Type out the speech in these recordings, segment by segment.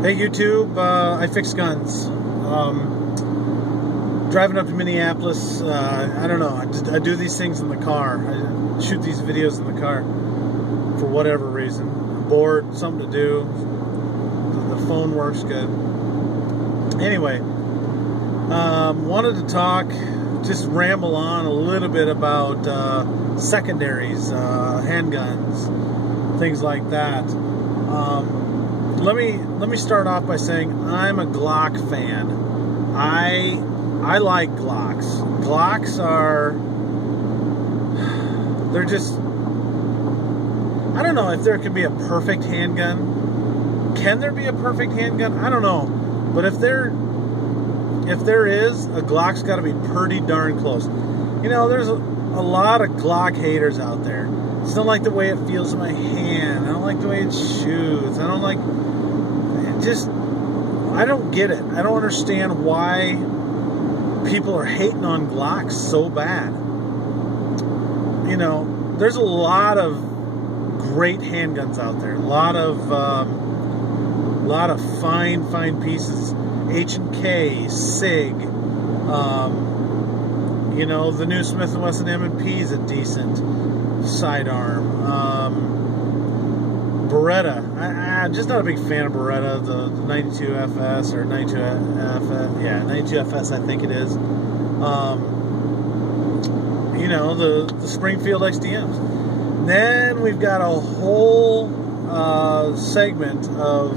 Hey YouTube, I fix guns. Driving up to Minneapolis, I don't know, I do these things in the car. I shoot these videos in the car for whatever reason. I'm bored, something to do. The phone works good. Anyway, wanted to talk, just ramble on a little bit about secondaries, handguns, things like that. Let me start off by saying I'm a Glock fan. I like Glocks. Glocks they're just, I don't know if there could be a perfect handgun. Can there be a perfect handgun? I don't know. But if there is, a Glock's got to be pretty darn close. You know, there's a lot of Glock haters out there. I just don't like the way it feels in my hand. I don't like the way it shoots. I don't like, I don't get it. I don't understand why people are hating on Glocks so bad. You know, there's a lot of great handguns out there. A lot of fine pieces. H&K, SIG, you know, the new Smith & Wesson M&P is a decent sidearm. Beretta, I'm just not a big fan of Beretta, the 92FS or 92FS, yeah, 92FS I think it is. You know, the Springfield XDMs. Then we've got a whole segment of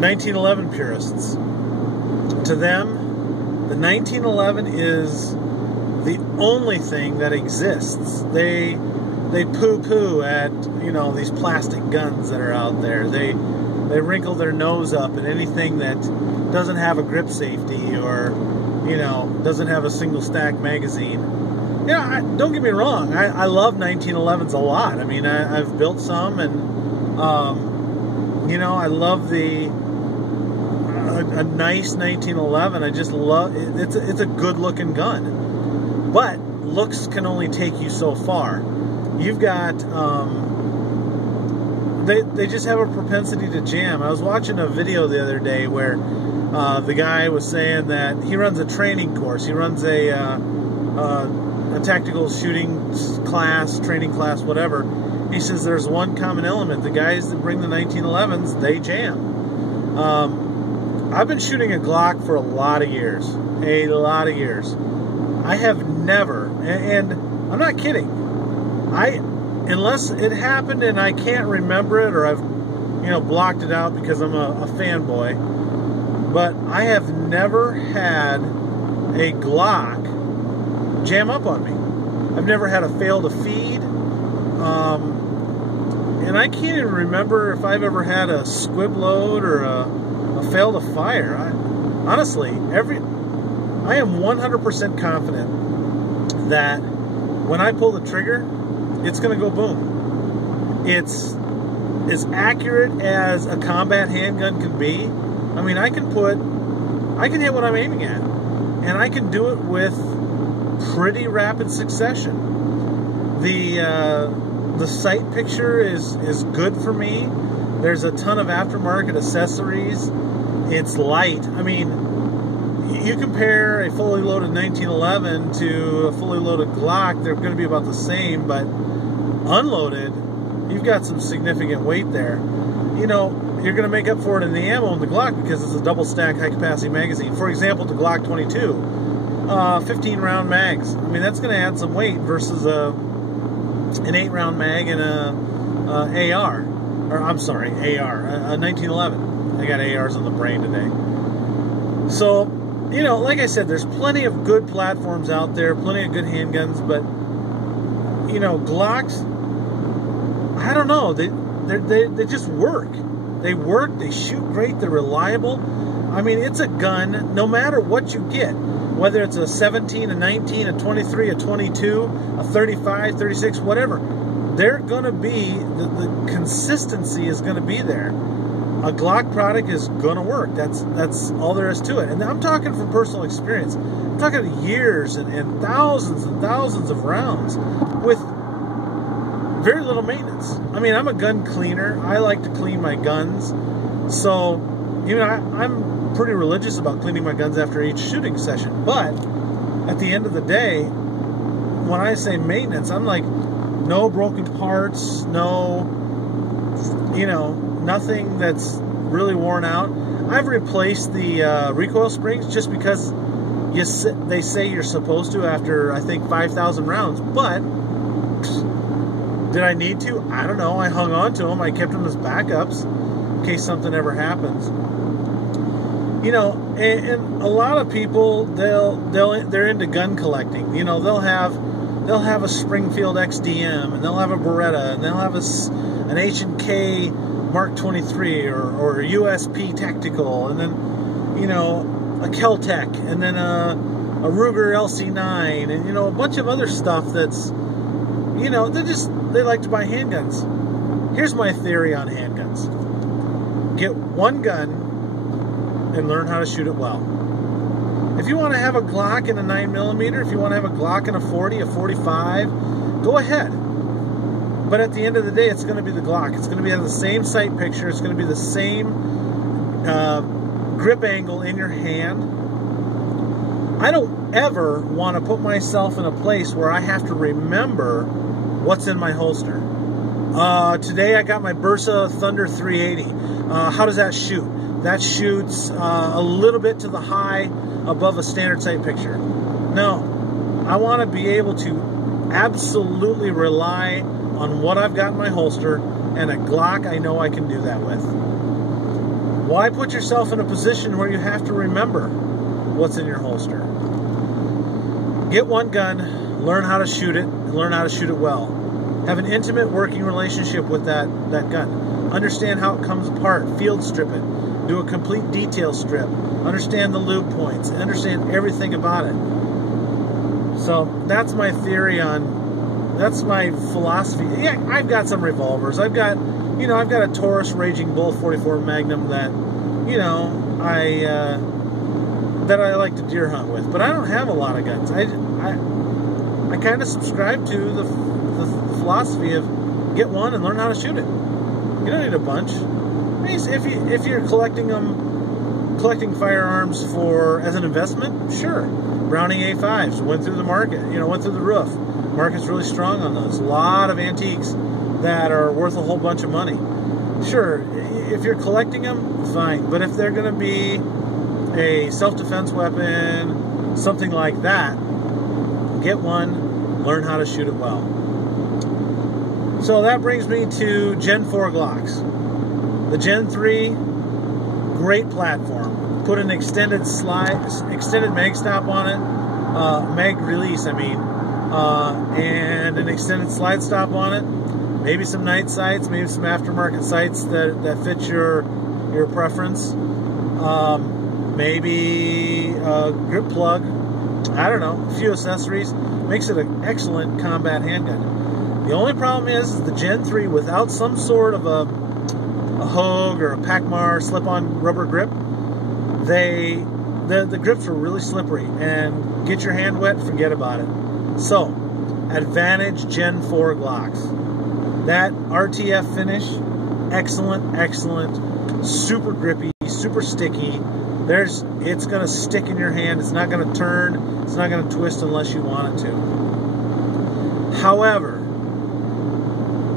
1911 purists. To them, the 1911 is the only thing that exists. They poo-poo at, you know, these plastic guns that are out there. They wrinkle their nose up at anything that doesn't have a grip safety or, you know, doesn't have a single stack magazine. You know, don't get me wrong. I love 1911s a lot. I mean, I've built some, and you know, I love a nice 1911. I just love it. It's a good looking gun, but looks can only take you so far. You've got they just have a propensity to jam. I was watching a video the other day where the guy was saying that he runs a training course. He runs a tactical shooting class, training class, whatever. He says there's one common element. The guys that bring the 1911s, they jam. I've been shooting a Glock for a lot of years. I have never, and I'm not kidding, unless it happened and I can't remember it, or I've, you know, blocked it out because I'm a fanboy, but I have never had a Glock jam up on me. I've never had a fail to feed, and I can't even remember if I've ever had a squib load or a fail to fire. Honestly, I am 100% confident that when I pull the trigger, it's going to go boom. It's as accurate as a combat handgun can be. I mean, I can hit what I'm aiming at, and I can do it with pretty rapid succession. The sight picture is good for me. There's a ton of aftermarket accessories. It's light. I mean, you compare a fully loaded 1911 to a fully loaded Glock, they're going to be about the same, but unloaded, you've got some significant weight there. You know, you're going to make up for it in the ammo in the Glock because it's a double stack high capacity magazine. For example, the Glock 22, 15 round mags. I mean, that's going to add some weight versus an 8 round mag and a AR. Or, I'm sorry, AR, a 1911. I got ARs on the brain today. So, you know, like I said, there's plenty of good platforms out there, plenty of good handguns, but, you know, Glocks, I don't know, they just work. They work, they shoot great, they're reliable. I mean, it's a gun, no matter what you get, whether it's a 17, a 19, a 23, a 22, a 35, 36, whatever, they're going to be, the consistency is going to be there. A Glock product is going to work. That's all there is to it. And I'm talking from personal experience. I'm talking years and thousands of rounds with very little maintenance. I mean, I'm a gun cleaner. I like to clean my guns. So, I'm pretty religious about cleaning my guns after each shooting session. But at the end of the day, when I say maintenance, I'm like, no broken parts, no, nothing that's really worn out. I've replaced the recoil springs just because they say you're supposed to after, I think, 5,000 rounds. But did I need to? I don't know. I hung on to them. I kept them as backups in case something ever happens. And a lot of people, they're into gun collecting. They'll have a Springfield XDM, and they'll have a Beretta, and they'll have an H&K Mark 23 or USP Tactical, and then a Kel-Tec, and then a Ruger LC9, and a bunch of other stuff that's they like to buy handguns. Here's my theory on handguns: get one gun and learn how to shoot it well. If you want to have a Glock and a 9mm, if you want to have a Glock and a 40, a 45, go ahead. But at the end of the day, it's going to be the Glock. It's going to be the same sight picture. It's going to be the same grip angle in your hand. I don't ever want to put myself in a place where I have to remember what's in my holster. Today I got my Bursa Thunder 380. How does that shoot? That shoots a little bit to the high above a standard sight picture. No, I want to be able to absolutely rely on what I've got in my holster, and a Glock I know I can do that with. Why put yourself in a position where you have to remember what's in your holster? Get one gun, learn how to shoot it, and learn how to shoot it well. Have an intimate working relationship with that gun. Understand how it comes apart, field strip it, do a complete detail strip, understand the lube points, understand everything about it. So that's my theory that's my philosophy. Yeah, I've got some revolvers. I've got a Taurus Raging Bull 44 Magnum that, that I like to deer hunt with. But I don't have a lot of guns. I kind of subscribe to the philosophy of get one and learn how to shoot it. You don't need a bunch. If you're collecting firearms as an investment, sure. Browning A5s went through the market, went through the roof. The market's really strong on those. A lot of antiques that are worth a whole bunch of money. Sure, if you're collecting them, fine. But if they're going to be a self-defense weapon, something like that, get one, learn how to shoot it well. So that brings me to Gen 4 Glocks. The Gen 3, great platform. Put an extended mag stop on it, mag release, and an extended slide stop on it. Maybe some night sights, maybe some aftermarket sights that fit your preference. Maybe a grip plug. I don't know, a few accessories. Makes it an excellent combat handgun. The only problem is the Gen 3 without some sort of a Hogue or a Pacmar slip-on rubber grip, the grips are really slippery, and get your hand wet, forget about it. So, Advantage Gen 4 Glocks. That RTF finish, excellent, super grippy, super sticky. It's going to stick in your hand. It's not going to turn. It's not going to twist unless you want it to. However,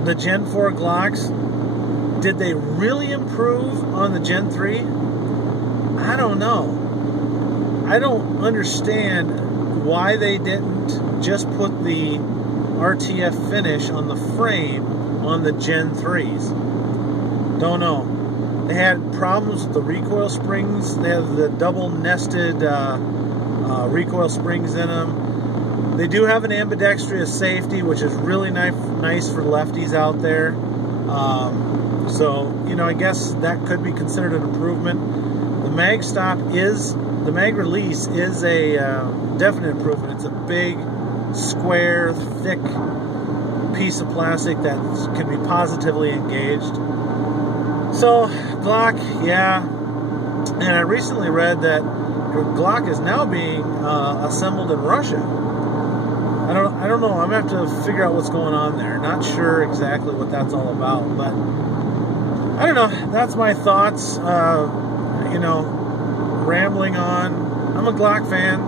the Gen 4 Glocks, did they really improve on the Gen 3? I don't know. I don't understand why they didn't just put the RTF finish on the frame on the Gen 3s. Don't know. They had problems with the recoil springs. They have the double nested recoil springs in them. They do have an ambidextrous safety, which is really nice for lefties out there. So, I guess that could be considered an improvement. The mag release is a definite improvement. It's a big, square, thick piece of plastic that can be positively engaged. So, Glock, yeah. And I recently read that Glock is now being assembled in Russia. I don't know. I'm going to have to figure out what's going on there. Not sure exactly what that's all about, but I don't know. That's my thoughts. You know, rambling on. I'm a Glock fan.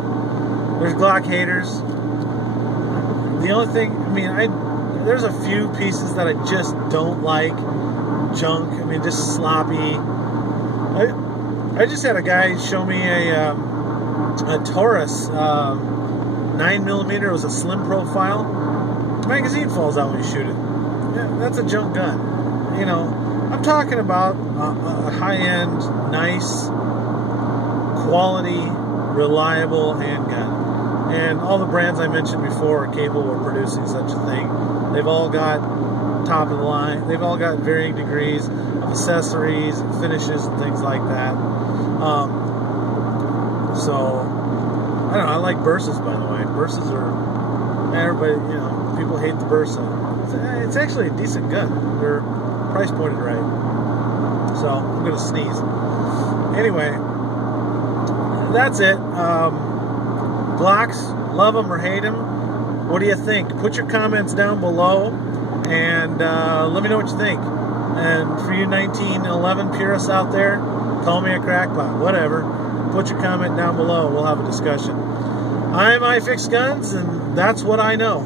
There's Glock haters. The only thing, I mean, there's a few pieces that I just don't like. Junk. I mean, just sloppy. I just had a guy show me a Taurus 9mm. It was a slim profile. The magazine falls out when you shoot it. Yeah, that's a junk gun. You know, I'm talking about a high-end, nice, quality, reliable handgun. And all the brands I mentioned before are capable of producing such a thing. They've all got top of the line. They've all got varying degrees of accessories and finishes and things like that. So, I don't know. I like Bursas, by the way. Bursas are, everybody, you know, people hate the Bursa. It's actually a decent gun. They're price pointed right. So, I'm going to sneeze. Anyway, that's it. Glocks, love them or hate them. What do you think? Put your comments down below and let me know what you think. And for you 1911 purists out there, call me a crackpot, whatever. Put your comment down below. We'll have a discussion. I'm iFixGuns, and that's what I know.